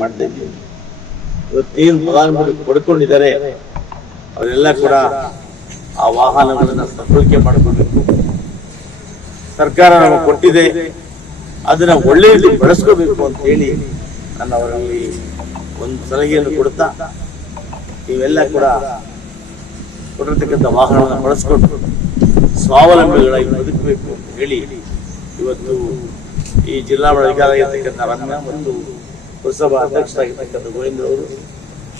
ಮಾಡ್ತಾ ಇದ್ದೀವಿ. ಇವತ್ತೇನು ಫಲಾನುಭವಿಗಳು ಪಡ್ಕೊಂಡಿದ್ದಾರೆ ಅವರೆಲ್ಲ ಕೂಡ ಆ ವಾಹನಗಳನ್ನ ಸದ್ಬಳಕೆ ಮಾಡಿಕೊಳ್ಬೇಕು. ಸರ್ಕಾರ ನಮಗೆ ಕೊಟ್ಟಿದೆ, ಅದನ್ನ ಒಳ್ಳೆಯದು ಬಳಸ್ಕೋಬೇಕು ಅಂತ ಹೇಳಿ ನಾನು ಅವರಲ್ಲಿ ಒಂದು ಸಲಹೆಯನ್ನು ಕೊಡ್ತಾ, ನೀವೆಲ್ಲ ಕೂಡ ಕೊಟ್ಟಿರ್ತಕ್ಕಂಥ ವಾಹನವನ್ನು ಬಳಸ್ಕೊಂಡು ಸ್ವಾವಲಂಬಿಗಳಾಗಿ ಬದುಕಬೇಕು ಅಂತ ಹೇಳಿ ಇವತ್ತು ಈ ಜಿಲ್ಲಾ ಅಧಿಕಾರಿಯಾಗಿರ್ತಕ್ಕಂಥ ರಮ್ಯಾ ಮತ್ತು ಪುರಸಭಾ ಅಧ್ಯಕ್ಷರಾಗಿರ್ತಕ್ಕಂಥ ಗೋವಿಂದ್ರ ಅವರು,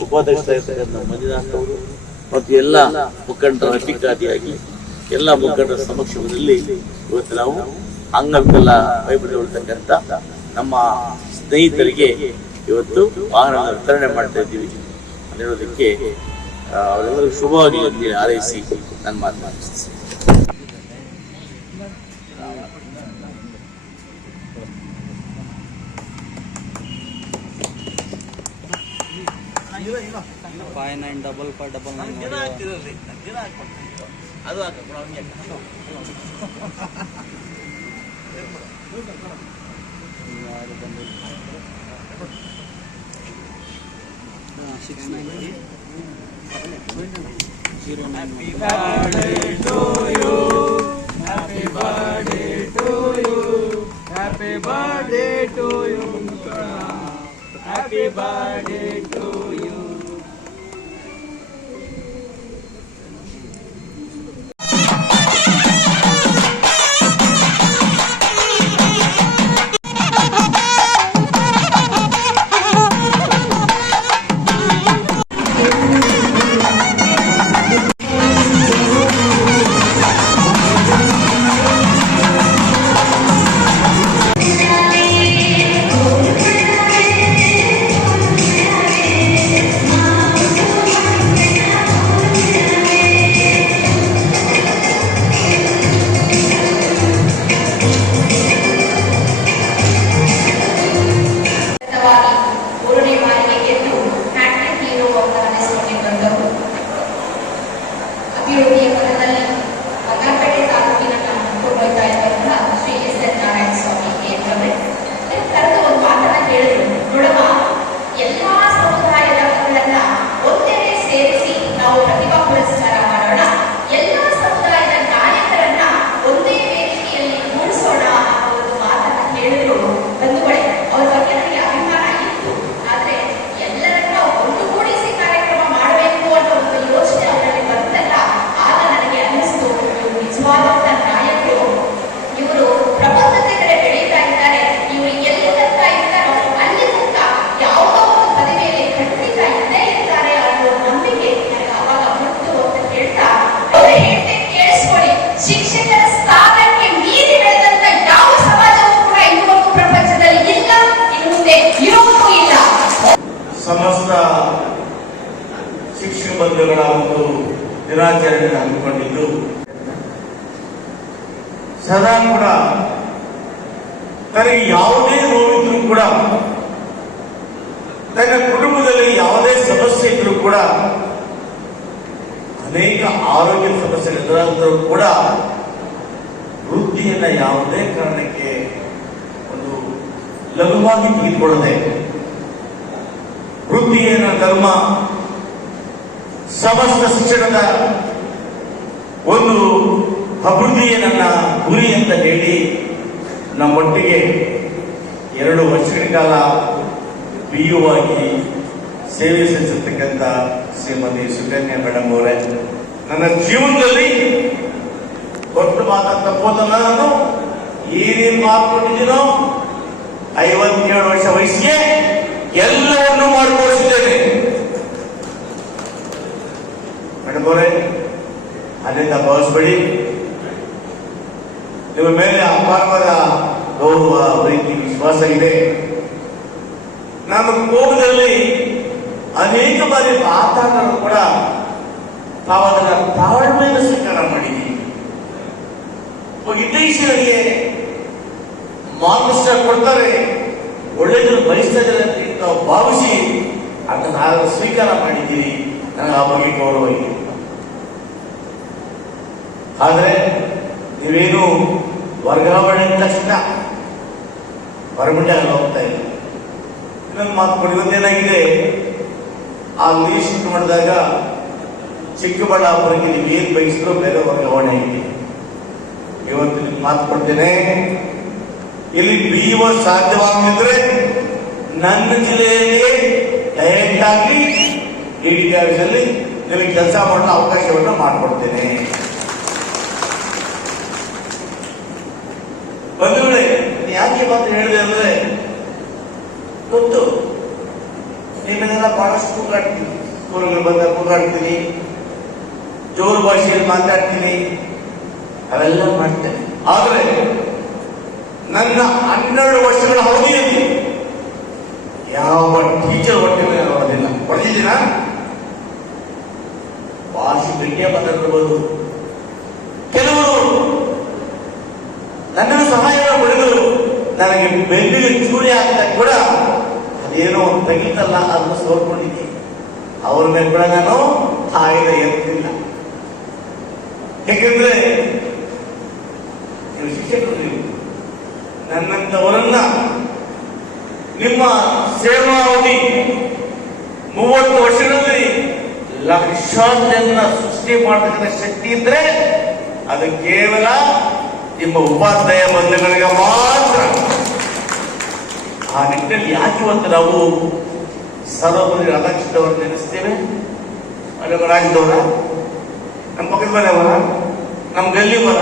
ಉಪಾಧ್ಯಕ್ಷರಾಗಿರ್ತಕ್ಕಂಥ ಮಂಜುನಾಥ್ ಅವರು ಮತ್ತು ಎಲ್ಲ ಮುಖಂಡರ ಅಧಿಕಾರಿಯಾಗಿ ಎಲ್ಲ ಮುಖಂಡರ ಸಮಕ್ಷಮದಲ್ಲಿ ಇವತ್ತು ನಾವು ಅಂಗವಿಕಲ ವೈಭವಗೊಳ್ತಕ್ಕಂಥ ನಮ್ಮ ಸ್ನೇಹಿತರಿಗೆ ಇವತ್ತು ವಾಹನ ವಿತರಣೆ ಮಾಡ್ತಾ ಇದ್ದೀವಿ ಅನ್ನೋದಕ್ಕೆ ಅವರೆಲ್ಲರಿಗೂ ಶುಭವಾಗಿ ಹಾರೈಸಿ ನಾನು ಮಾತನಾಡಿಸ್ತೀನಿ. ಸಮಸ್ತ ಶಿಕ್ಷಕ ಬಂಧುಗಳ ಒಂದು ದಿನಾಚರಣೆಯನ್ನು ಹಮ್ಮಿಕೊಂಡಿದ್ದು ಸದಾ ಕೂಡ ತನಗೆ ಯಾವುದೇ ನೋವಿದ್ರೂ ಕೂಡ, ತನ್ನ ಕುಟುಂಬದಲ್ಲಿ ಯಾವುದೇ ಸಮಸ್ಯೆ ಇದ್ರೂ ಕೂಡ, ಅನೇಕ ಆರೋಗ್ಯ ಸಮಸ್ಯೆ ಎದುರಾದರೂ ಕೂಡ ವೃತ್ತಿಯನ್ನ ಯಾವುದೇ ಕಾರಣಕ್ಕೆ ಒಂದು ಲಘುವಾಗಿ ತೆಗೆದುಕೊಳ್ಳದೆ ವೃತ್ತಿಯನ್ನ ಧರ್ಮ ಸಮಸ್ತ ಶಿಕ್ಷಣದ ಒಂದು ಅಭಿವೃದ್ಧಿಯೇ ನನ್ನ ಗುರಿ ಅಂತ ಹೇಳಿ ನಮ್ಮೊಟ್ಟಿಗೆ 2 ವರ್ಷಗಳ ಕಾಲ PU ಆಗಿ ಸೇವೆ ಸಲ್ಲಿಸಿರ್ತಕ್ಕಂಥ ಶ್ರೀಮತಿ ಸುಕನ್ಯಾ ಮೇಡಮ್ ಅವರೇ, ನನ್ನ ಜೀವನದಲ್ಲಿ ಕೊಟ್ಟು ಮಾತಾಡ್ತಪ್ಪೋದನ್ನ ನಾನು ಏನೇನು ಮಾತುಕೊಂಡಿದ್ದೀನೋ 57 ವರ್ಷ ವಯಸ್ಸಿಗೆ ಎಲ್ಲವನ್ನೂ ಮಾಡಿಕೊಡಿಸಿದ್ದೇನೆ. ಮೇಡಮ್ ಅವರೇ, ಅಲ್ಲಿಂದ ಭಾವಿಸಬೇಡಿ. ನಿಮ್ಮ ಮೇಲೆ ಅಪಾರವಾದ ಗೌರವ, ಪ್ರೀತಿ, ವಿಶ್ವಾಸ ಇದೆ. ನಾನು ಕೋಪದಲ್ಲಿ ಅನೇಕ ಬಾರಿ ಮಾತಾಡಲು ಕೂಡ ತಾವು ಅದನ್ನ ತಾಳ್ಮೆಯಿಂದ ಸ್ವೀಕಾರ ಮಾಡಿದ್ದೀನಿ. ಹಿತೈಷಿಗಳಿಗೆ ಮಾರ್ಗದರ್ಶನ ಕೊಡ್ತಾರೆ, ಒಳ್ಳೆಯದನ್ನು ಬಯಸ್ತಾ ಇದ್ದಾರೆ ಅಂತ ತಾವು ಭಾವಿಸಿ ಅದನ್ನ ಸ್ವೀಕಾರ ಮಾಡಿದ್ದೀರಿ. ನನಗೆ ಆ ಬಗ್ಗೆ ಗೌರವ ಇದೆ. ಆದರೆ ನೀವೇನು ವರ್ಗಾವಣೆ ತಕ್ಷಣ ಹೊರಮುಂಡೆ ಹೋಗ್ತಾ ಇಲ್ಲ. ಇನ್ನೊಂದು ಮಾತು ಕೊಡಿ. ಒಂದೇನಾಗಿದೆ, ಆ ಲೀಸ್ಟ್ ಮಾಡಿದಾಗ ಚಿಕ್ಕಬಳ್ಳಾಪುರಕ್ಕೆ ನೀವು ಏನ್ ಬಯಸಿದ್ರು ಬೇರೆ ವರ್ಗಾವಣೆ ಆಗಿದೆ. ಇವತ್ತು ನಿಮ್ಗೆ ಮಾತು ಕೊಡ್ತೇನೆ, ಇಲ್ಲಿ BO ಸಾಧ್ಯವಾಗಿದ್ರೆ ನನ್ನ ಜಿಲ್ಲೆಯಲ್ಲಿ ಡೈರೆಕ್ಟ್ ಆಗಿ DDT ಆಫೀಸಲ್ಲಿ ನಿಮಗೆ ಕೆಲಸ ಮಾಡಲು ಅವಕಾಶವನ್ನು ಮಾಡಿಕೊಡ್ತೇನೆ. ಬಂಧುಗಳೇ, ಯಾಕೆ ಮಾತು ಹೇಳಿದೆ ಅಂದ್ರೆ, ಗೊತ್ತು ನಿಮ್ಮನ್ನೆಲ್ಲ ಬಹಳಷ್ಟು ಕೂಗಾಡ್ತೀನಿ, ಸ್ಕೂಲ್ಗಳು ಬಂದಾಗ ಕೂಗಾಡ್ತೀನಿ, ಜೋರು ಭಾಷೆಯಲ್ಲಿ ಮಾತಾಡ್ತೀನಿ, ಅವೆಲ್ಲ ಮಾಡ್ತೇನೆ. ಆದ್ರೆ ನನ್ನ 12 ವರ್ಷಗಳ ಅವಧಿಯಲ್ಲಿ ಯಾವ ಟೀಚರ್ ಹೊಟ್ಟೆ ಮೇಲೆ ನೋಡೋದಿಲ್ಲ. ಹೊಡೆದಿದ್ದೀನ ಭಾಷೆ ಗಟ್ಟಿಯ ಮಾತಾಡ್ಬೋದು. ಕೆಲವರು ನನ್ನನ್ನು ಸಹಾಯವನ್ನು ಪಡೆದು ನನಗೆ ಬೆನ್ನಿಗೆ ಚೂರಿ ಹಾಕಿದಾಗ ಕೂಡ ಅದೇನೋ ಒಂದು ತೆಗಿತಲ್ಲ ಅದನ್ನು ಸೋರ್ಕೊಂಡಿದ್ದೆ. ಅವ್ರ ಮೇಲೆ ಕೂಡ ನಾನು ಆಯುಧ ಎತ್ತಿಲ್ಲ. ಯಾಕೆಂದ್ರೆ ನೀವು ಶಿಕ್ಷಕರು, ನೀವು ನನ್ನಂತವರನ್ನ ನಿಮ್ಮ ಸೇವಾವಧಿ 30 ವರ್ಷಗಳಲ್ಲಿ ಲಕ್ಷಾಂತರ ಜನ ಸೃಷ್ಟಿ ಮಾಡತಕ್ಕಂಥ ಶಕ್ತಿ ಇದ್ರೆ ಅದು ಕೇವಲ ನಿಮ್ಮ ಉಪಾಧ್ಯಾಯ ಬಂಧುಗಳಿಗೆ ಮಾತ್ರ. ಆ ನಿಟ್ಟಿನಲ್ಲಿ ಯಾಕೆ ಇವತ್ತು ನಾವು ಸರ್ವಪಲ್ಲಿ ರಾಧಾಕೃಷ್ಣವ್ರು ನೆನೆಸ್ತೇವೆ? ಅಲ್ಲಿ ರಾಜ್ಯದವರ, ನಮ್ಮ ಪಕ್ಕದ ಮನೆಯವರ, ನಮ್ಮ ಗಲ್ಲಿಯವರ,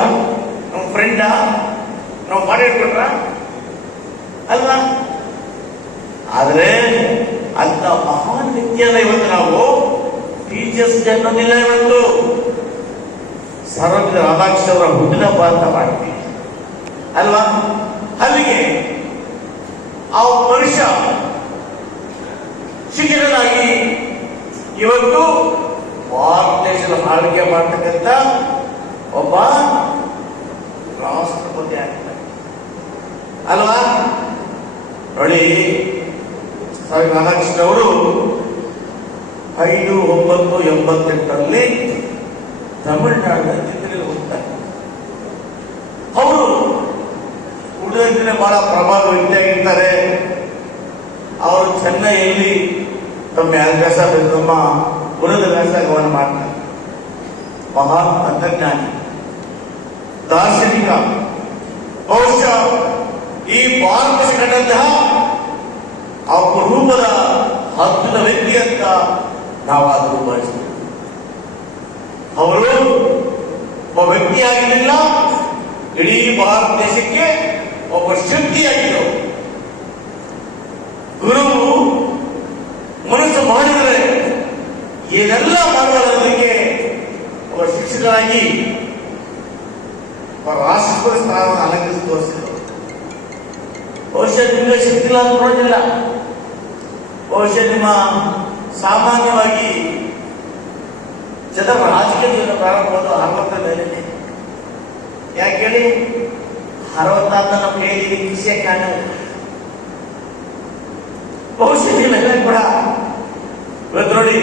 ನಮ್ಮ ಫ್ರೆಂಡ, ನಾವು ಮಾಡಿಟ್ಬಿಟ್ರ ಅಲ್ವಾ? ಆದ್ರೆ ಅಂತ ಮಹಾನ್ ವ್ಯಕ್ತಿಯಲ್ಲ ಇವತ್ತು ನಾವು ಟೀಚರ್ಸ್ ಡೇ ಅನ್ನೋದಿಲ್ಲ. ಇವತ್ತು ಸರ್ವಪಲ್ಲಿ ರಾಧಾಕೃಷ್ಣ ಅವರ ಹುಟ್ಟಿದ ಹಬ್ಬ ಅಂತ ಮಾಡ್ತೀವಿ ಅಲ್ವಾ? ಅಲ್ಲಿಗೆ ಆ ಮನುಷ್ಯ ಶಿಕ್ಷಕನಾಗಿ ಇವತ್ತು ಭಾರತ ದೇಶದ ಆಳ್ವಿಕೆ ಮಾಡ್ತಕ್ಕಂಥ ಒಬ್ಬ ರಾಷ್ಟ್ರಪತಿ ಆಗ್ತಾರೆ ಅಲ್ವಾ? ನೋಡಿ, ರಾಧಾಕೃಷ್ಣ ಅವರು 5/9/88ರಲ್ಲಿ ತಮಿಳುನಾಡಿನ ಚಿತ್ರದಲ್ಲಿ ಹೋಗ್ತಾರೆ. ಅವರು ಉಳಿದ್ರೆ ಬಹಳ ಪ್ರಭಾವ ವ್ಯಕ್ತಿಯಾಗಿರ್ತಾರೆ. ಅವರು ಚೆನ್ನೈಯಲ್ಲಿ ತಮ್ಮ ವ್ಯಾಸ ತಮ್ಮ ಉನ್ನತ ವ್ಯಾಸಂಗವನ್ನು ಮಾಡ್ತಾರೆ. ಮಹಾನ್ ತಂತ್ರಜ್ಞಾನಿ, ದಾರ್ಶನಿಕ, ಬಹುಶಃ ಈ ಭಾರತ ಕಂಡಂತಹ ಅಪರೂಪದ ಅದ್ಭುತ ವ್ಯಕ್ತಿ ಅಂತ ನಾವಾದರೂ ಭಾವಿಸ್ತೇವೆ. ಅವರು ಒಬ್ಬ ವ್ಯಕ್ತಿಯಾಗಿರಲಿಲ್ಲ, ಇಡೀ ಭಾರತ ದೇಶಕ್ಕೆ ಒಬ್ಬ ಶಕ್ತಿಯಾಗಿದ್ದರು. ಗುರು ಮನಸ್ಸು ಮಾಡಿದರೆ ಏನೆಲ್ಲ ಮಾಡುವುದಕ್ಕೆ ಒಬ್ಬ ಶಿಕ್ಷಕರಾಗಿ ರಾಷ್ಟ್ರಪತಿ ಸ್ಥಾನವನ್ನು ಅಲಂಕರಿಸಿ ತೋರಿಸಿದರು. ಬಹುಶಃ ನಿಮಗೆ ಶಕ್ತಿ ಇಲ್ಲ ಅಂತ ನೋಡಿಲ್ಲ. ಬಹುಶಃ ನಿಮ್ಮ ಸಾಮಾನ್ಯವಾಗಿ ಜನರ ರಾಜಕೀಯದಿಂದ ಪ್ರಾರಂಭವಾದ 60 ಮೇಲೆ. ಯಾಕೆ ಹೇಳಿ, 60 ನಮ್ಮ ಕೈಯಲ್ಲಿ ಕಿಸೆ ಕಾಣಲ್ಲ. ಬಹುಶಃ ನೀವೆಲ್ಲ ಕೂಡ ಇವತ್ತು ನೋಡಿ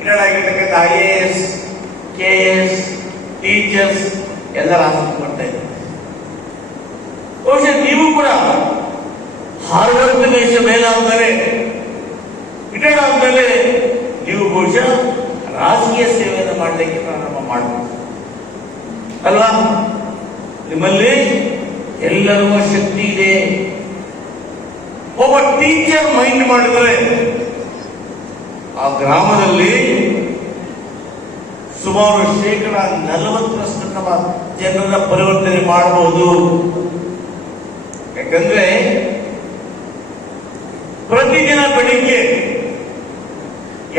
ಇಡಾಗಿರ್ತಕ್ಕಂಥ IAS, KS, ಟೀಚರ್ಸ್ ಎಲ್ಲರ ಆಸಕ್ತಿ ಪಡ್ತಾ ಇದ್ದಾರೆ. ಬಹುಶಃ ನೀವು ಕೂಡ 60 ದೇಶ ಮೇಲಾದ್ಮೇಲೆ ರಿಟೈರ್ಡ್ ಆದ್ಮೇಲೆ ನೀವು ಬಹುಶಃ ರಾಜಕೀಯ ಸೇವೆಯನ್ನು ಮಾಡಲಿಕ್ಕೆ ಪ್ರಾರಂಭ ಮಾಡಬಹುದು ಅಲ್ವಾ? ನಿಮ್ಮಲ್ಲಿ ಎಲ್ಲರಿಗೂ ಶಕ್ತಿ ಇದೆ. ಒಬ್ಬ ಟೀಚರ್ ಮೈಂಡ್ ಮಾಡಿದ್ರೆ ಆ ಗ್ರಾಮದಲ್ಲಿ ಸುಮಾರು 40% ಜನರ ಪರಿವರ್ತನೆ ಮಾಡಬಹುದು. ಯಾಕಂದ್ರೆ ಪ್ರತಿದಿನ ಬೆಳಿಗ್ಗೆ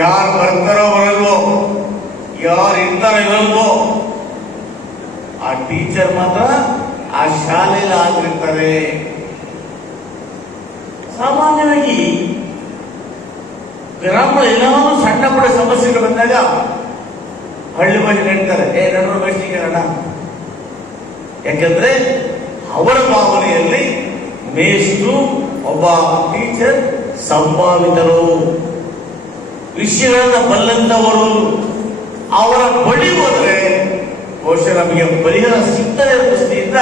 ಯಾರು ಬರ್ತಾರೋ ಬರಲ್ವೋ, ಯಾರು ಇರ್ತಾರೋ ಇರಲ್ವೋ, ಆ ಟೀಚರ್ ಮಾತ್ರ ಆ ಶಾಲೆಯಲ್ಲಿ ಆಗಿರ್ತಾರೆ. ಸಾಮಾನ್ಯವಾಗಿ ಗ್ರಾಮಗಳು ಏನಾದರೂ ಸಣ್ಣ ಪುಟ್ಟ ಸಮಸ್ಯೆಗಳು ಬಂದಾಗ ಹಳ್ಳಿ ಭಾಷೆ ಹೇಳ್ತಾರೆ, ನಡುವ ಬೇಸಿಗೆರಣ. ಯಾಕಂದ್ರೆ ಅವರ ಭಾವನೆಯಲ್ಲಿ ಮೇಷ್ಟ್ರು, ಒಬ್ಬ ಟೀಚರ್ ಸಂಭಾವಿತರು, ವಿಷಯಗಳನ್ನ ಬಲ್ಲಂತವರು. ಅವರ ಬಳಿ ಹೋದ್ರೆ ಬಹುಶಃ ನಮಗೆ ಪರಿಹಾರ ಸಿಗ್ತದೆ ಅನ್ನೋ ದೃಷ್ಟಿಯಿಂದ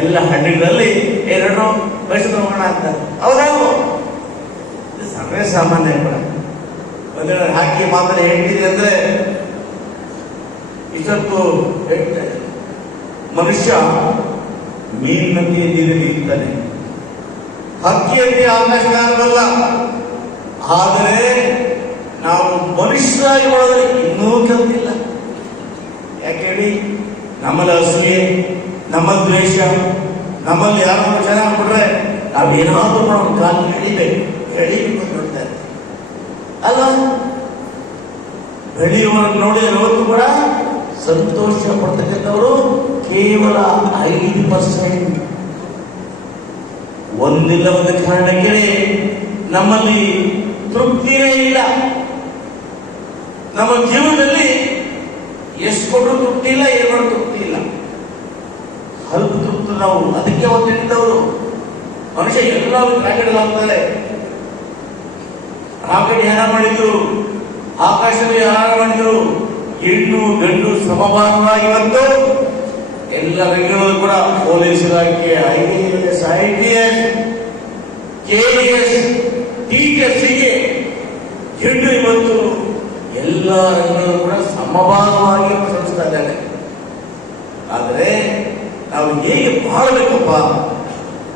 ಎಲ್ಲ ಹಳ್ಳಿಗಳಲ್ಲಿ 2 ವಯಸ್ಸು ಹೋಗೋಣ ಅಂತ. ಹೌದಲ್ವ? ಸರ್ವೇ ಸಾಮಾನ್ಯ ಕೂಡ ಒಂದೆರಡು ಹಾಕಿ ಮಾತ್ರ ಹೇಳ್ತಿದೆ ಅಂದ್ರೆ ಇಷ್ಟೊತ್ತು ಹೇಳ್ತಾರೆ ಮನುಷ್ಯ ಮೀನಿನಂತೆ ನೀರಲ್ಲಿ ಇರ್ತಾನೆ, ಹಕ್ಕಿಯಂತೆ ಆಕಾಶಗಾರವಲ್ಲ. ಆದರೆ ನಾವು ಮನುಷ್ಯರಾಗಿ ಮಾಡೋದ್ರೆ ಇನ್ನೂ ಕಲ್ತಿಲ್ಲ. ಯಾಕೆ ಹೇಳಿ? ನಮ್ಮಲ್ಲಿ ಅಸೂಯೆ, ನಮ್ಮಲ್ಲಿ ದ್ವೇಷ, ನಮ್ಮಲ್ಲಿ ಯಾರು ಚೆನ್ನಾಗಿ ಬಿಟ್ರೆ ನಾವೇನಾದ್ರೂ ನಾವು ಕಾಲು ಎಳಿಬೇಕು ಅಂತ ನೋಡ್ತಾರೆ ಅಲ್ಲ. ಬೆಳೆಯುವವರನ್ನು ನೋಡಿ ಯಾವತ್ತೂ ಕೂಡ ಸಂತೋಷ ಪಡ್ತಕ್ಕಂಥವರು ಕೇವಲ 5%. ಒಂದಿಲ್ಲ ಒಂದು ಕಾರಣಕ್ಕೆ ನಮ್ಮಲ್ಲಿ ತೃಪ್ತಿಯೇ ಇಲ್ಲ. ನಮ್ಮ ಜೀವನದಲ್ಲಿ ಎಷ್ಟು ಕೊಟ್ಟರು ತೃಪ್ತಿ ಇಲ್ಲ, ಏನು ಮಾಡೋದು ತೃಪ್ತಿ ಇಲ್ಲ. ಅಲ್ಪ ತೃಪ್ತಿ ನಾವು ಅದಕ್ಕೆ ಒಂದು ಹೇಳಿದವರು ಮನುಷ್ಯ ಎಲ್ಲರೂ ರಾಕೆಟ್ ಹಾಕ್ತಾರೆ. ರಾಕೆಟ್ ಯಾರ ಮಾಡಿದ್ರು, ಆಕಾಶದಲ್ಲಿ ಯಾರ ಮಾಡಿದ್ರು, ಹೆಣ್ಣು ಗಂಡು ಸಮಭಾಗವಾಗಿ ಬಂದು ಎಲ್ಲ ರಂಗಗಳು ಕೂಡ ಪೊಲೀಸ್ ಇಲಾಖೆ, IAS, IPS, KS, ಟೀಚರ್ಸ್ಗೆ ಹೆಣ್ಣು ಇವತ್ತು ಎಲ್ಲ ರಂಗಗಳು ಕೂಡ ಸಮಭಾಗವಾಗಿ ಸಲ್ಲಿಸ್ತಾ ಇದ್ದಾರೆ. ಆದರೆ ನಾವು ಹೇಗೆ ಬಾಳಬೇಕಪ್ಪ,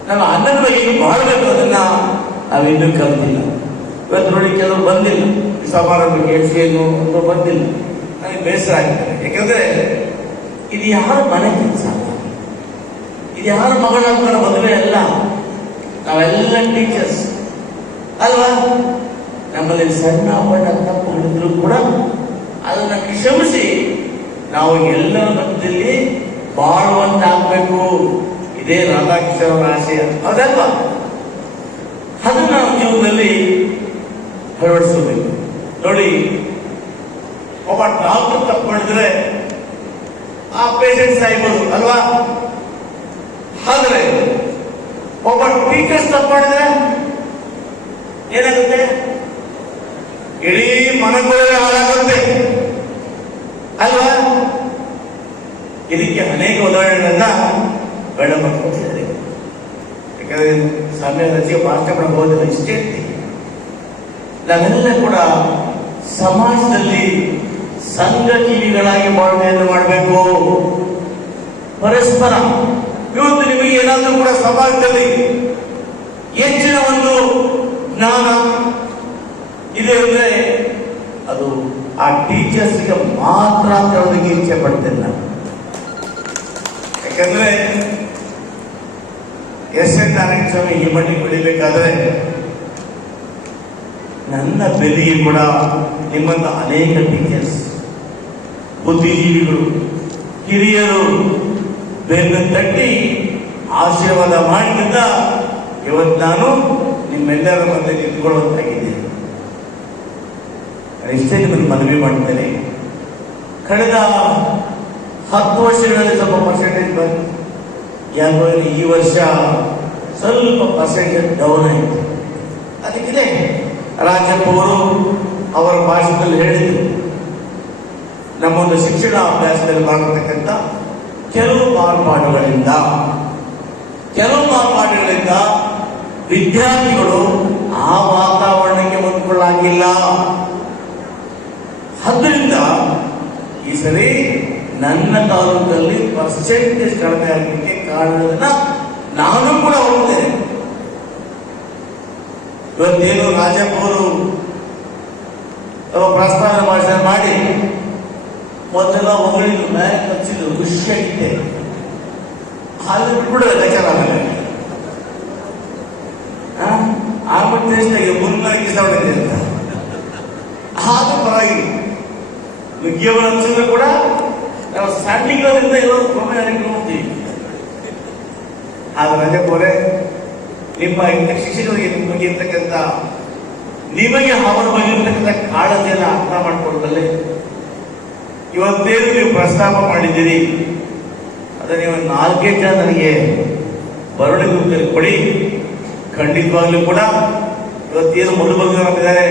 ನಾವು ಅನ್ನದ ಬಗ್ಗೆ ಹೇಗೆ ಬಾಳಬೇಕು ಅದನ್ನ ನಾವಿನ್ನೂ ಕಲ್ತಿಲ್ಲ. ಇವತ್ತು ನೋಡಿ ಕೆಲವರು ಬಂದಿಲ್ಲ, ಸಮಾರಂಭಕ್ಕೆ ಏನು ಅಂತ ಬಂದಿಲ್ಲ. ನನಗೆ ಬೇಸರ ಆಗ್ತದೆ. ಯಾಕಂದ್ರೆ ಇದು ಯಾರ ಮನೆ ಕೆಲಸ, ಇದು ಯಾರ ಮಗಳ ಮದುವೆ ಅಲ್ಲ. ನಾವೆಲ್ಲ ಟೀಚರ್ಸ್ ಅಲ್ವಾ? ನಮ್ಮಲ್ಲಿ ಸಣ್ಣ ಪಟ್ಟ ತಪ್ಪು ಮಾಡಿದ್ರು ಕೂಡ ಅದನ್ನ ಕ್ಷಮಿಸಿ ನಾವು ಎಲ್ಲರ ಮಧ್ಯದಲ್ಲಿ ಬಾಳುವಂತಾಗಬೇಕು. ಇದೇ ರಾಧಾಕೃಷ್ಣ ಅವರ ಆಶಯ, ಅದಲ್ವಾ? ಅದನ್ನು ನಾವು ಜೀವನದಲ್ಲಿ ಅಳವಡಿಸಬೇಕು. ನೋಡಿ, ಒಬ್ಬ ಡಾಕ್ಟರ್ ತಪ್ಪು ಮಾಡಿದ್ರೆ ಆ ಪೇಷಂಟ್ ಸಾಯ್ಬೋದು ಅಲ್ವಾ? ಆದ್ರೆ ಒಬ್ಬ ಟೀಚರ್ಸ್ ತಪ್ಪು ಮಾಡಿದ್ರೆ ಏನಾಗುತ್ತೆ? ಇಡೀ ಮನಗೋಳೆ ಹಾಳಾಗುತ್ತೆ ಅಲ್ವಾ? ಇದಕ್ಕೆ ಅನೇಕ ಉದಾಹರಣೆಗಳನ್ನ ಬೇಡ ಮಾಡ್ಕೊಳ್ತಿದ್ದಾರೆ. ಯಾಕಂದ್ರೆ ಸಮಯ ರಚೆ ಭಾಷಣ ಮಾಡಬಹುದಿಲ್ಲ. ಇಷ್ಟೇ ನಾವೆಲ್ಲ ಕೂಡ ಸಮಾಜದಲ್ಲಿ ಸಂಘಜೀವಿಗಳಾಗಿ ಬಾಳ್ವೆಯನ್ನು ಮಾಡಬೇಕು. ಪರಸ್ಪರ ಇವತ್ತು ನಿಮಗೆ ಏನಾದರೂ ಕೂಡ ಸಮಾಜದಲ್ಲಿ ಹೆಚ್ಚಿನ ಒಂದು ಜ್ಞಾನ ಇದೆ ಅಂದ್ರೆ ಅದು ಆ ಟೀಚರ್ಸ್ಗೆ ಮಾತ್ರ ಅಂತ ಹೇಳೋದಕ್ಕೆ ಇಚ್ಛೆ ಪಡ್ತಿಲ್ಲ. ಯಾಕಂದ್ರೆ SN ನಾರಾಯಣ ಸ್ವಾಮಿ ಈ ಮಟ್ಟಿಗೆ ಬೆಳಿಬೇಕಾದ್ರೆ ನನ್ನ ಬೆಲೆಗೆ ಕೂಡ ನಿಮ್ಮಂತ ಅನೇಕ ಟೀಚರ್ಸ್, ಬುದ್ಧಿಜೀವಿಗಳು, ಹಿರಿಯರು ಬೆನ್ನು ತಟ್ಟಿ ಆಶೀರ್ವಾದ ಮಾಡಿದ್ದ ಇವತ್ತು ನಾನು ನಿಮ್ಮೆಲ್ಲರ ಮಧ್ಯೆ ನಿಂತ್ಕೊಳ್ಳುವಂತಾಗಿದ್ದೇನೆ. ಇಷ್ಟೇ ನಿಮ್ಮನ್ನು ಮನವಿ ಮಾಡ್ತೇನೆ. ಕಳೆದ 10 ವರ್ಷಗಳಲ್ಲಿ ಸ್ವಲ್ಪ ಪರ್ಸೆಂಟೇಜ್ ಬಂತು. ಯಾಕೋ ಈ ವರ್ಷ ಸ್ವಲ್ಪ ಪರ್ಸೆಂಟೇಜ್ ಡೌನ್ ಆಯಿತು. ಅದಕ್ಕಿದೆ ರಾಜಪ್ಪ ಅವರು ಅವರ ಭಾಷಣದಲ್ಲಿ ಹೇಳಿದರು, ನಮ್ಮೊಂದು ಶಿಕ್ಷಣ ಅಭ್ಯಾಸದಲ್ಲಿ ಮಾಡಿರ್ತಕ್ಕಂಥ ಕೆಲವು ಮಾರ್ಪಾಡುಗಳಿಂದ ವಿದ್ಯಾರ್ಥಿಗಳು ಆ ವಾತಾವರಣಕ್ಕೆ ಹೊಂದಿಕೊಳ್ಳಾಗಿಲ್ಲ. ಆದ್ದರಿಂದ ಈ ಸರಿ ನನ್ನ ತಾಲೂಕಲ್ಲಿ ಪರ್ಸೆಂಟೇಜ್ ಕಡಿಮೆ ಆಗಲಿಕ್ಕೆ ಕಾರಣವನ್ನ ನಾನು ಕೂಡ ಹೋಗ್ತೇನೆ. ಇವತ್ತೇನು ರಾಜಪ್ಪ ಅವರು ಪ್ರಸ್ತಾವ ಭಾಷಣ ಮಾಡಿ ಮೊದಲೆಲ್ಲ ಹೊಗಳಿದ್ರು, ಮ್ಯಾಲೆ ಹಚ್ಚಿದ್ರು, ಖುಷಿಯಾಗಿದ್ದೆ. ಹಾಗೆ ಬಿಟ್ಬಿಡೋದು ಲೆಕ್ಚರ್ ಆಮೇಲೆ ಆಗ್ಬಿಟ್ಟು ಮುನ್ಮನೆಗೆ ಇಷ್ಟಪಟ್ಟಿದ್ದೆ ಅಂತ. ಆದ್ರೂ ಪರವಾಗಿಲ್ಲ, ನುಗ್ಗಿಯವರು ಅನ್ಸಿದ್ರು ಕೂಡ ನಾವು ಸ್ಟಾರ್ಟಿಂಗ್ ಎಲ್ಲರೂ ನೋಡ್ತೀವಿ. ಆದ್ರೆ ರಜೆ ಪೋರೆ ನಿಮ್ಮ ಶಿಕ್ಷಕರಿಗೆ ನಿಮ್ಮ ಬಗ್ಗೆ ಇರ್ತಕ್ಕಂಥ, ನಿಮಗೆ ಅವರ ಬಗ್ಗೆ ಇರ್ತಕ್ಕಂಥ ಕಾಳಜಿಯನ್ನು ಅರ್ಥ ಮಾಡ್ಕೊಳ್ಳೋದಲ್ಲೇ ಇವತ್ತೇನು ನೀವು ಪ್ರಸ್ತಾಪ ಮಾಡಿದ್ದೀರಿ ಅದನ್ನ ನೀವು 4 ಜನ ನನಗೆ ಬರವಣಿಗೆ ರೂಪದಲ್ಲಿ ಕೊಡಿ. ಖಂಡಿತವಾಗ್ಲೂ ಕೂಡ ಇವತ್ತೇನು ಮುಳುಬಗ್ಗಿದ್ದಾರೆ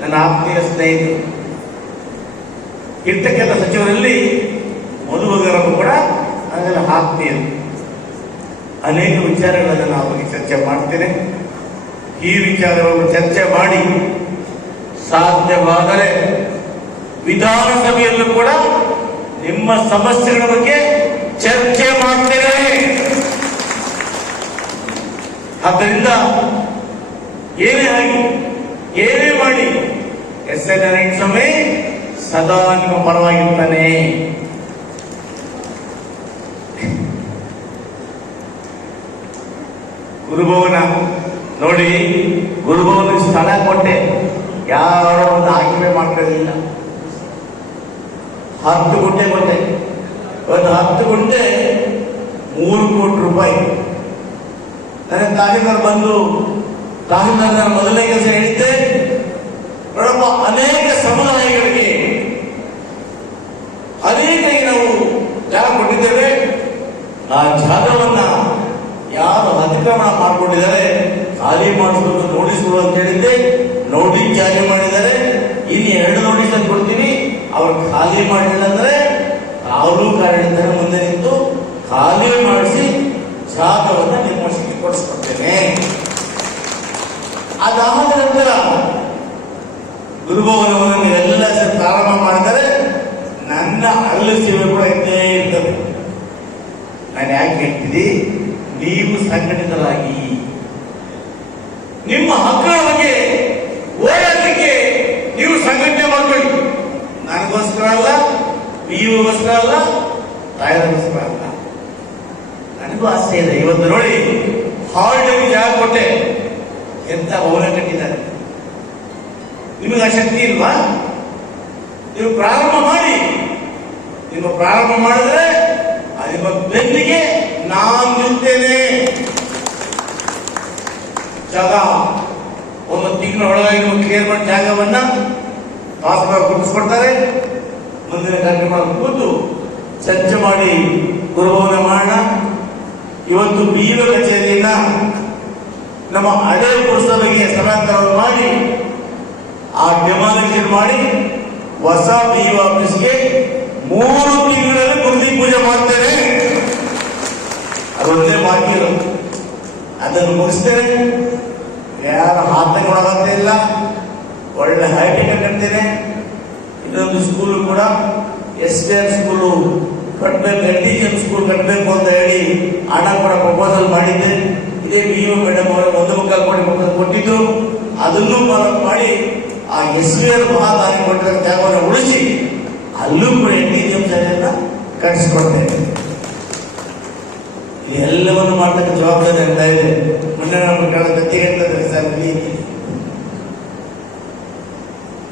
ನನ್ನ ಆತ್ಮೀಯ ಸ್ನೇಹಿತರು ಇರ್ತಕ್ಕಂಥ ಸಚಿವರಲ್ಲಿ ಮಧುಬಗರನ್ನು ಕೂಡ ನನ್ನ ಆತ್ಮೀಯರು. ಅನೇಕ ವಿಚಾರಗಳನ್ನು ನಾವು ಚರ್ಚೆ ಮಾಡ್ತೇನೆ. ಈ ವಿಚಾರವನ್ನು ಚರ್ಚೆ ಮಾಡಿ ಸಾಧ್ಯವಾದರೆ ವಿಧಾನಸಭೆಯಲ್ಲೂ ಕೂಡ ನಿಮ್ಮ ಸಮಸ್ಯೆಗಳ ಬಗ್ಗೆ ಚರ್ಚೆ ಮಾಡ್ತೇನೆ. ಆದ್ದರಿಂದ ಏನೇ ಆಗಿ ಏನೇ ಮಾಡಿ ಎಸ್ ಎನ್ ನಾರಾಯಣಸ್ವಾಮಿ ಸದಾ ನಿಮ್ಮ ಪರವಾಗಿರ್ತಾನೆ. ಗುರುಭವನ ನೋಡಿ, ಗುರುಭವನ ಸ್ಥಳ ಕೊಟ್ಟೆ, ಯಾರೋ ಒಂದು ಆಯ್ಕೆ ಮಾಡ್ಕೊಳ್ಳಿಲ್ಲ. 10 ಗುಂಟೆ ಕೊಟ್ಟೆ, ಒಂದು 10 ಗುಂಟೆ 3 ಕೋಟಿ ರೂಪಾಯಿ. ನನಗೆ ತಹಸೀಲ್ದಾರ್ ಬಂದು ತಹಸೀಲ್ದಾರ್ ಮೊದಲನೇ ಕೆಲಸ ಹೇಳಿದ್ದೆ, ನೋಡಪ್ಪ, ಅನೇಕ ಸಮುದಾಯಗಳಿಗೆ ನಾವು ಜಾಗ ಕೊಟ್ಟಿದ್ದೇವೆ. ಆ ಜಾಗವನ್ನ ಯಾರು ಅತಿಕ್ರಮಣ ಮಾಡಿಕೊಂಡಿದ್ದಾರೆ ಖಾಲಿ ಮಾಡಿಸಬೇಕು, ನೋಟಿಸ್ ಕೊಡು ಅಂತ ಹೇಳಿದ್ದೆ. ನೋಟಿಸ್ ಜಾರಿ ಮಾಡಿದ್ದಾರೆ. ಇನ್ನು 2 ನೋಟಿಸ್ ಅಂತ ಕೊಡ್ತೀನಿ. ಅವ್ರು ಖಾಲಿ ಮಾಡಲಿಲ್ಲ ಅಂದ್ರೆ ತಾಲೂಕು ಆಡಳಿತ ಮುಂದೆ ನಿಂತು ಖಾಲಿ ಮಾಡಿಸಿ ಜಾಗವನ್ನ ನಿಮ್ಮ ವಶಕ್ಕೆ ಕೊಡಿಸ್ಕೊಡ್ತೇನೆ. ಅದಾದ ನಂತರ ಗುರುಭವನವನ್ನು ನೀವೆಲ್ಲ ಪ್ರಾರಂಭ ಮಾಡಿದರೆ ನನ್ನ ಅರಳು ಸೇವೆ ಕೂಡ ಇದ್ದೇ ಇರ್ತದೆ. ನಾನು ಯಾಕೆ ಹೇಳ್ತೀನಿ, ನೀವು ಸಂಘಟಿತರಾಗಿ ನಿಮ್ಮ ಹಕ್ಕುಗಳ ಬಗ್ಗೆ ಹೋರಾಟಕ್ಕೆ ನೀವು ಸಂಘಟನೆ ಮಾಡ್ಕೊಳ್ಳಿ. ನನಗೋಸ್ಕರ ಅಲ್ಲ, ನೀವುಗೋಸ್ಕರ ಅಲ್ಲ, ತಾಯಿಗೋಸ್ಕರ ಅಲ್ಲ. ನನಗೂ ಆಸೆ ಇದೆ. ಇವತ್ತು ನೋಡಿ, ಹಾಲ್ನಲ್ಲಿ ಜಾಗ ಕೊಟ್ಟೆ, ಎಂತ ಭವನ ಕಟ್ಟಿದ್ದಾರೆ. ನಿಮಗೆ ಆ ಶಕ್ತಿ ಇಲ್ವಾ? ನೀವು ಪ್ರಾರಂಭ ಮಾಡಿ. ನೀವು ಪ್ರಾರಂಭ ಮಾಡಿದ್ರೆ ನಿಮ್ಮ ಬೆನ್ನಿಗೆ ನಾನು ನಿಲ್ತೇನೆ. ಜಾಗ 1 ತಿಂಗಳ ಒಳಗಾಗಿ ನೀವು ಕ್ಲಿಯರ್ ಮಾಡಿ ಜಾಗವನ್ನ ಪಾಸ್ಪೋರ್ಟ್ ಗುರುತಿಸ್ಕೊಡ್ತಾರೆ. ಮುಂದಿನ ಕಾರ್ಯಕ್ರಮ ಕೂತು ಚರ್ಚೆ ಮಾಡಿ ಗುರುಭವನ ಮಾಡೋಣ. ಇವತ್ತು BO ಕಚೇರಿಯನ್ನ ನಮ್ಮ ಹಳೆ ಪುರಸಭೆಗೆ ಸ್ಥಳಾಂತರ ಮಾಡಿ ಆ ಡೆಮಾಲಿಷನ್ ಮಾಡಿ ಹೊಸ BO ಆಫೀಸ್ಗೆ 3 ತಿಂಗಳಲ್ಲಿ ಗುರುತಿ ಪೂಜೆ ಮಾಡ್ತೇನೆ. ಅದೊಂದೇ ಬಾಕಿ ಇರೋದು, ಅದನ್ನು ಮುಗಿಸ್ತೇನೆ. ಯಾರು ಹಾತಕ್ಕೆ ಒಳಗಂತ ಇಲ್ಲ. ಒಳ್ಳೆ ಹೈಟೆಕ್ ಕಟ್ತೇನೆ. ಇನ್ನೊಂದು ಸ್ಕೂಲು ಕೂಡ SDM ಸ್ಕೂಲು ಕಟ್ಟಬೇಕು, LDGM ಸ್ಕೂಲ್ ಕಟ್ಟಬೇಕು ಅಂತ ಹೇಳಿ ಹಣ ಕೂಡ ಪ್ರಪೋಸಲ್ ಮಾಡಿದ್ದೆ. ಇದೇ BO ಮೇಡಮ್ ಅವರು 1.25 ಕೋಟಿ ಪ್ರಪೋಸಲ್ ಕೊಟ್ಟಿದ್ದು. ಅದನ್ನು ಮಾಡಿ ಆ SVR ಮಹಾದಾನಿ ಕೊಟ್ಟಿರೋ ಜಾಗವನ್ನು ಉಳಿಸಿ ಅಲ್ಲೂ ಕೂಡ LDGM ಶಾಲೆಯನ್ನ ಕಟ್ಟಿಸಿಕೊಡ್ತೇನೆ. ಎಲ್ಲವನ್ನು ಮಾಡತಕ್ಕ ಜವಾಬ್ದಾರಿ ಅಂತ ಇದೆ. ಮೊನ್ನೆ ನಮ್ಮ ಗತಿ ಹೇಳ್ತಾರೆ ಸರ್,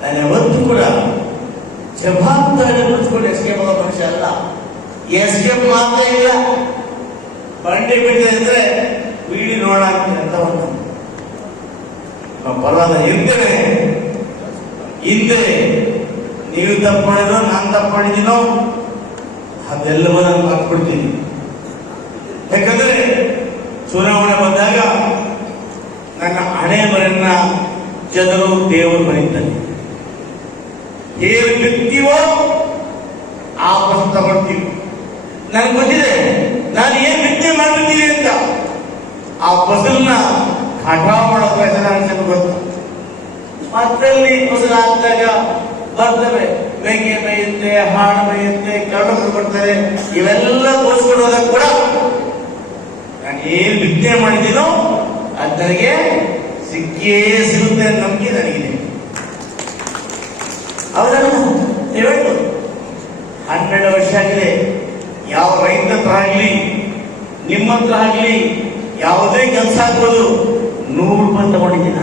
ನಾನು ಯಾವತ್ತೂ ಕೂಡ ಜವಾಬ್ದಾರಿ ಉಳಿಸ್ಕೊಂಡು ಎಸ್ಕೇಪ್ ಆಗೋ ಮನುಷ್ಯ ಅಲ್ಲ. ಎಸ್ಕೇಪ್ ಮಾತ್ರ ಇಲ್ಲ. ಬಂಡೆ ಬಿಡದೆ ಇದ್ರೆ ಬೀಡಿ ನೋಡ ಅಂತ ಒಂದು ಪರವಾದ ಇರ್ತೇನೆ. ಹಿಂದೆ ನೀವು ತಪ್ಪು ಮಾಡಿರೋ, ನಾನು ತಪ್ಪು ಮಾಡಿದ್ದೀನೋ ಅದೆಲ್ಲವನ್ನ ನಾನು ಮಾಡ್ಬಿಡ್ತೀನಿ. ಯಾಕಂದ್ರೆ ಚುನಾವಣೆ ಬಂದಾಗ ನನ್ನ ಹಣೆ ಬರನ್ನ ಜನರು ದೇವರು ಬರೀತಾರೆ. ಏನು ಬಿತ್ತೀವೋ ಆ ಫಸಲು ತಗೊಳ್ತೀವಿ. ನನಗೆ ಗೊತ್ತಿದೆ ನಾನು ಏನ್ ಬಿತ್ತನೆ ಮಾಡ್ಬಿಡ್ತೀವಿ ಅಂತ. ಆ ಫಸಲನ್ನ ಕಟಾವು ಮಾಡೋ ಪ್ರಯತ್ನ ಗೊತ್ತು. ಮತ್ತಲ್ಲಿ ಫಸಲು ಹಾಕಿದಾಗ ಬರ್ತವೆ, ಮೇಕೆ ಮೇಯುತ್ತೆ, ಹಾಡು ಮೇಯುತ್ತೆ, ಕರಡು ಬರ್ತಾರೆ. ಇವೆಲ್ಲ ತೋರಿಸ್ಕೊಂಡು ಹೋದಾಗ ಕೂಡ ನಾನು ಏನ್ ಬಿತ್ತನೆ ಮಾಡಿದ್ದೀನೋ ಅದು ನನಗೆ ಸಿಕ್ಕೇ ಸಿಗುತ್ತೆ ಅನ್ನೋ ನಂಬಿಕೆ ನನಗಿದೆ. ಅವರನ್ನು ಹೇಳ್ಬೋದು, 12 ವರ್ಷ ಆಗಿದೆ. ಯಾವ ರೈತ ಹತ್ರ ಆಗಲಿ, ನಿಮ್ಮ ಹತ್ರ ಆಗಲಿ, ಯಾವುದೇ ಕೆಲಸ ಆಗ್ಬೋದು, 100 ರೂಪಾಯಿ ತಗೊಂಡಿದ್ದೀನ.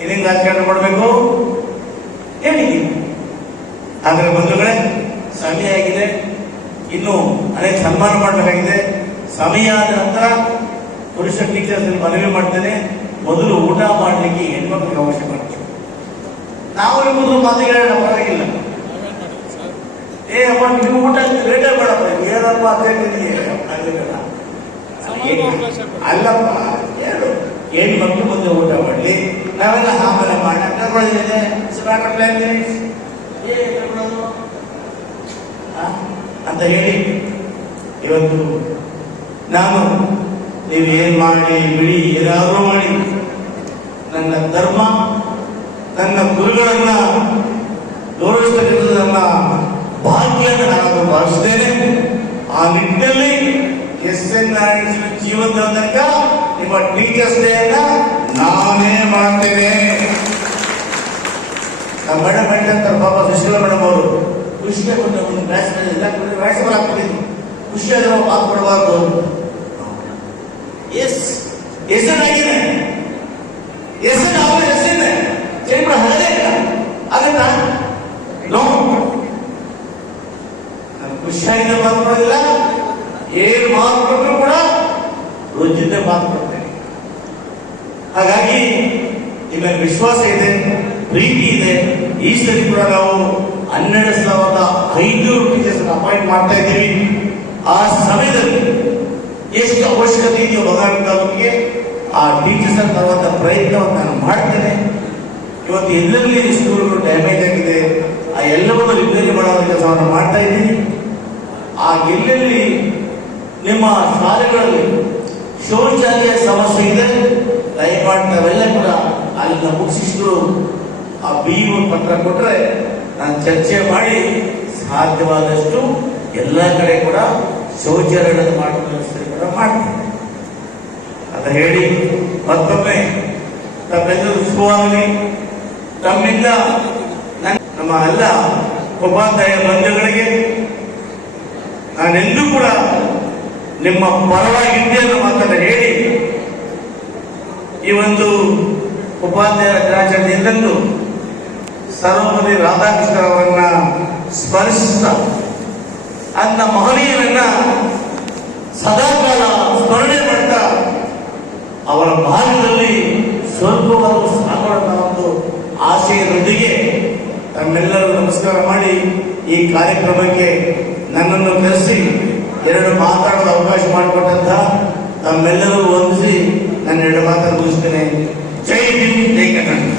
ಇದರಿಂದ ರಾಜಕಾರಣ ಮಾಡಬೇಕು ಹೇಳಿದ್ದೀನಿ. ಆದರೆ ಬಂಧುಗಳೇ, ಸಮಯ ಆಗಿದೆ. ಇನ್ನು ಅನೇಕ ಸನ್ಮಾನ ಮಾಡಬೇಕಾಗಿದೆ. ಸಮಯ ಆದ ನಂತರ ಪುರುಷ ಟೀಚರ್ಸ್ ಮನವಿ ಮಾಡ್ತೇನೆ, ಮೊದಲು ಊಟ ಮಾಡಲಿಕ್ಕೆ ಹೆಣ್ಮಕ್ಳಿಗೆ ಅವಶ್ಯ ಮಾಡ್ತೇವೆ. ನಾವು ಇಬ್ಬರು ಮಾತುಗಳನ್ನ ಪರವಾಗಿಲ್ಲ. ಅಪ್ಪ ನೀವು ಊಟ ಲೇಟ ಬೇಡಪ್ಪ, ಏನಪ್ಪ ಅಂತ ಹೇಳ್ತೀನಿ. ಅಲ್ಲಪ್ಪ, ಹೇಳು, ಹೆಣ್ಮಕ್ಳು ಮುಂದೆ ಊಟ ಮಾಡಲಿ, ನಾವೆಲ್ಲ ಆಮೇಲೆ ಮಾಡೋಣ ಅಂತ ಹೇಳಿ ಇವತ್ತು ನಾನು ನೀವೇನ್ ಮಾಡಿ ಬಿಡಿ, ಏನಾದರೂ ಮಾಡಿ ನನ್ನ ಧರ್ಮ, ನನ್ನ ಗುರುಗಳನ್ನ ಗೌರವಿಸತಕ್ಕಂಥ ನನ್ನ ಭಾಗ್ಯ ಅಂತ ನಾನು ಭಾವಿಸಿದ್ದೇನೆ. ಆ ನಿಟ್ಟಿನಲ್ಲಿ ಎಸ್.ಎನ್. ನಾರಾಯಣ ಜೀವನದ ತನಕ ನಿಮ್ಮ ಟೀಚರ್ಸ್ ಡೇ ಅನ್ನ ನಾನೇ ಮಾಡ್ತೇನೆ. ನಮ್ಮ ಮೇಡಮ್ ಹೇಳ್ತಾರೆ, ಪಾಪ ಸುಶೀಲಾ ಮೇಡಮ್ ಅವರು ಖುಷಿಗೆ ಬಂದ ಒಂದು ವ್ಯಾಸಬಲ್ ಆಗ್ತಿದ್ದೀನಿ, ಖುಷಿಯಾಗಿರೋ ಮಾತು ಕೊಡಬಾರ್ದು. ಹೆಸರಾಗಿದೆ, ಹೆಸರು ಅವರ ಹೆಸರಿದೆ, ಚರಿತ್ರ ಹಳದೇ ಇಲ್ಲ ಆಗತ್ತಾ? ನೋ, ನಾನು ಖುಷಿಯಾಗಿದ್ದ ಮಾತು ಕೊಡೋದಿಲ್ಲ. ಏನು ಮಾತು ಕೊಟ್ಟರು ಕೂಡ ರುಚಿತ ಮಾತು ಕೊಡ್ತೇನೆ. ಹಾಗಾಗಿ ನಿಮ್ಮ ವಿಶ್ವಾಸ ಇದೆ, ಪ್ರೀತಿ ಇದೆ. ಈ ಸರಿ ಕೂಡ ನಾವು 12,500 ಟೀಚರ್ಸ್ ಅಪಾಯಿಂಟ್ ಮಾಡ್ತಾ ಇದ್ದೀವಿ. ಆ ಸಮಯದಲ್ಲಿ ಎಷ್ಟು ಅವಶ್ಯಕತೆ ಇದೆಯೋ ಭಗವಂತನಿಗೆ ಆ ಟೀಚರ್ಸ್ ತರುವಂತ ಪ್ರಯತ್ನವನ್ನು ನಾನು ಮಾಡ್ತೇನೆ. ಇವತ್ತು ಎಲ್ಲೆಲ್ಲಿ ಸ್ಕೂಲ್ಗಳು ಡ್ಯಾಮೇಜ್ ಆಗಿದೆ, ಆ ಎಲ್ಲವನ್ನು ರಿಪೇರಿ ಮಾಡುವ ಕೆಲಸವನ್ನು ಮಾಡ್ತಾ ಇದ್ದೀನಿ. ಆ ಎಲ್ಲೆಲ್ಲಿ ನಿಮ್ಮ ಶಾಲೆಗಳಲ್ಲಿ ಶೌಚಾಲಯ ಸಮಸ್ಯೆ ಇದೆ, ದಯಮಾಡಿ ನಾವೆಲ್ಲ ಕೂಡ ಅಲ್ಲಿನ ಮುಗಿಸಿದ್ರು ಆ BO ಪತ್ರ ಕೊಟ್ಟರೆ ನಾನು ಚರ್ಚೆ ಮಾಡಿ ಸಾಧ್ಯವಾದಷ್ಟು ಎಲ್ಲ ಕಡೆ ಕೂಡ ಶೌಚಾಲಯಗಳನ್ನು ಮಾಡುವ ವ್ಯವಸ್ಥೆ ಕೂಡ ಮಾಡ್ತೇನೆ ಅಂತ ಹೇಳಿ ಮತ್ತೊಮ್ಮೆ ತಮ್ಮೆಲ್ಲರೂ ಶುಭವಾಗಲಿ. ತಮ್ಮಿಂದ ನಮ್ಮ ಎಲ್ಲ ಉಪಾಧ್ಯಾಯ ಬಂಧುಗಳಿಗೆ ನಾನೆಂದೂ ಕೂಡ ನಿಮ್ಮ ಪರವಾಗಿದ್ದೆ ಅನ್ನೋ ಮಾತನ್ನು ಹೇಳಿ ಈ ಒಂದು ಉಪಾಧ್ಯಾಯರ ದಿನಾಚರಣೆಯಿಂದಲೂ ಸರ್ವಪಲ್ಲಿ ರಾಧಾಕೃಷ್ಣ ಅವರನ್ನ ಸ್ಮರಿಸುತ್ತಾ ಅಂದ ಮಹನೀಯರನ್ನ ಸದಾಕಾಲ ಸ್ಮರಣೆ ಮಾಡ್ತಾ ಅವರ ಭಾಗದಲ್ಲಿ ಸ್ವಲ್ಪವಾದರೂ ಸಾಗೋಣ ಒಂದು ಆಶಯದೊಂದಿಗೆ ತಮ್ಮೆಲ್ಲರೂ ನಮಸ್ಕಾರ ಮಾಡಿ ಈ ಕಾರ್ಯಕ್ರಮಕ್ಕೆ ನನ್ನನ್ನು ಕರೆಸಿ ಎರಡು ಮಾತಾಡಲು ಅವಕಾಶ ಮಾಡಿಕೊಟ್ಟಂತಹ ತಮ್ಮೆಲ್ಲರೂ ವಂದಿಸಿ ನನ್ನ ಎರಡು ಮಾತನ್ನು ಮುಗಿಸ್ತೇನೆ. ಜೈ ಹಿಂದ್, ಜೈ ಕರ್ನಾಟಕ.